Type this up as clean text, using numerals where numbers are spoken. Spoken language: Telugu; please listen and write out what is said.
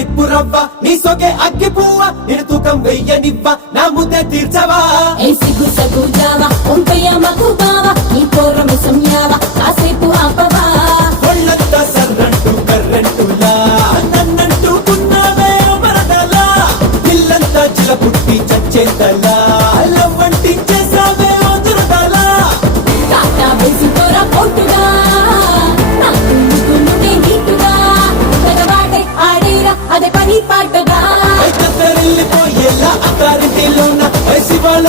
నిప్పు రవ్వ నీ సొగే అగ్గి పువ్వ నేను తూకం వెయ్యనివ్వ నా ముద్ద తీర్చవా